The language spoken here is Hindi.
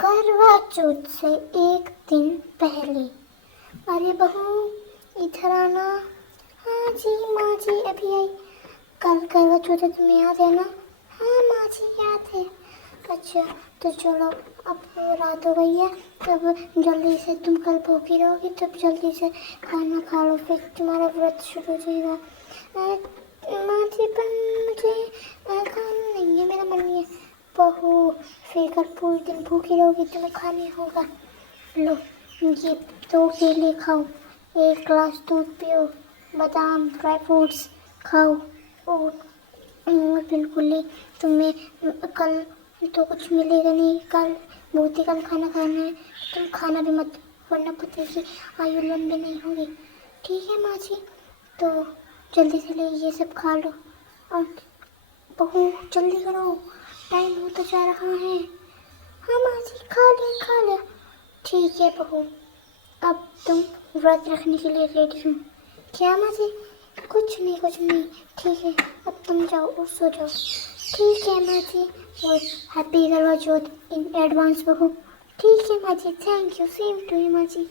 करवा चौथ से एक दिन पहले। अरे बहू इधर आना। हाँ जी माँ जी अभी आई। कल करवा चौथ है, तुम्हें याद है ना? हाँ माँ जी याद है। अच्छा तो चलो, अब रात हो गई है, तब जल्दी से तुम कल भूखी रहोगी, तब जल्दी से खाना खा लो, फिर तुम्हारा व्रत शुरू हो जाएगा। माँ जी पर मुझे खाना नहीं है, मेरा मन नहीं है। बहू फिर कल पूरे दिन भूखी रहोगी, तुम्हें खाने होगा। लो ये 2 केले खाओ, 1 ग्लास दूध पियो, बादाम ड्राई फ्रूट्स खाओ, और बिल्कुल ही तुम्हें कल तो कुछ मिलेगा नहीं, कल बहुत ही कम खाना खाना है। तुम खाना भी मत, वरना पति की आयु लंबी नहीं होगी। ठीक है माँ जी, तो जल्दी से ले ये सब खा लो। और बहू जल्दी करो, टाइम होता जा रहा है। हाँ माँ जी खा लिया। ठीक है बहू, अब तुम व्रत रखने के लिए रेडी हो। क्या माँ जी? कुछ नहीं। ठीक है, अब तुम जाओ और सो जाओ। ठीक है माँ जी, और हैप्पी करवा चौथ इन एडवांस बहू। ठीक है माँ जी, thank you, same to you माँ जी।